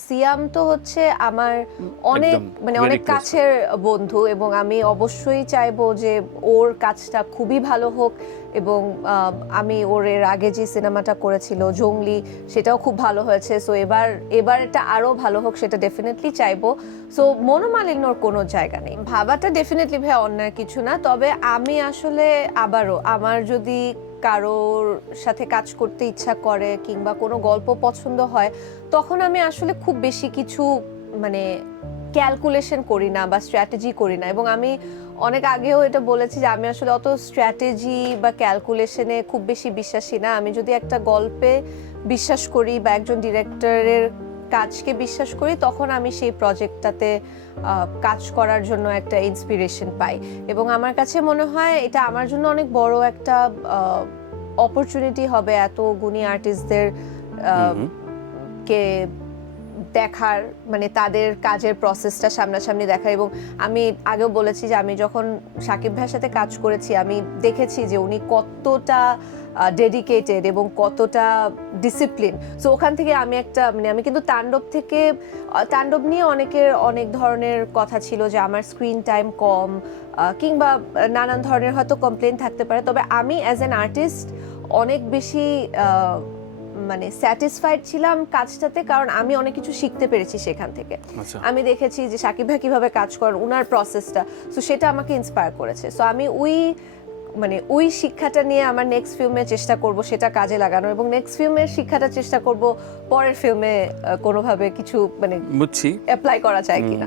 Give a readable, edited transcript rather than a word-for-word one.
সিয়াম তো হচ্ছে আমার অনেক একদম মানে very অনেক close কাছের বন্ধু এবং আমি অবশ্যই চাইবো যে ওর কাজটা খুবই ভালো হোক এবং আমি ওর এর আগে যে সিনেমাটা করেছিল জঙ্গলি সেটাও খুব ভালো হয়েছে। সো এবার এটা আরো ভালো হোক সেটা ডেফিনেটলি চাইবো। সো মনোমালিন্যর কোনো জায়গা নেই, ভাবাটা ডেফিনেটলি ভাই অন্যায় কিছু না। তবে আমি আসলে আবারও আমার যদি কারোর সাথে কাজ করতে ইচ্ছা করে কিংবা কোনো গল্প পছন্দ হয় তখন আমি আসলে খুব বেশি কিছু মানে ক্যালকুলেশন করি না বা স্ট্র্যাটেজি করি না। এবং আমি অনেক আগেও এটা বলেছি যে আমি আসলে অত স্ট্র্যাটেজি বা ক্যালকুলেশনে খুব বেশি বিশ্বাসী না। আমি যদি একটা গল্পে বিশ্বাস করি বা একজন ডিরেক্টরের কাজকে বিশ্বাস করি তখন আমি সেই প্রজেক্টটাতে কাজ করার জন্য একটা ইন্সপিরেশন পাই। এবং আমার কাছে মনে হয় এটা আমার জন্য অনেক বড় একটা অপরচুনিটি হবে এত গুণী আর্টিস্টদের কে দেখার, মানে তাদের কাজের প্রসেসটা সামনাসামনি দেখা। এবং আমি আগেও বলেছি যে আমি যখন শাকিব ভাইয়ের সাথে কাজ করেছি আমি দেখেছি যে উনি কতটা ডেডিকেটেড এবং কতটা ডিসিপ্লিন। সো ওখান থেকে আমি একটা মানে আমি কিন্তু তাণ্ডব নিয়ে অনেকের অনেক ধরনের কথা ছিল যে আমার স্ক্রিন টাইম কম কিংবা নানান ধরনের হয়তো কমপ্লেন থাকতে পারে। তবে আমি অ্যাজ অ্যান আর্টিস্ট অনেক বেশি মানে স্যাটিসফাইড ছিলাম কাজটাতে, কারণ আমি অনেক কিছু শিখতে পেরেছি সেখান থেকে। আমি দেখেছি যে শাকিব ভাই কিভাবে কাজ করেন, উনার প্রসেসটা, সো সেটা আমাকে ইন্সপায়ার করেছে। সো আমি ওই শিক্ষাটা নিয়ে আমার নেক্সট ফিল্মে চেষ্টা করব সেটা কাজে লাগানো, এবং নেক্সট ফিল্মের শিক্ষাটা চেষ্টা করব পরের ফিল্মে কোনোভাবে কিছু মানে বুঝছি অ্যাপ্লাই করা যায় কিনা।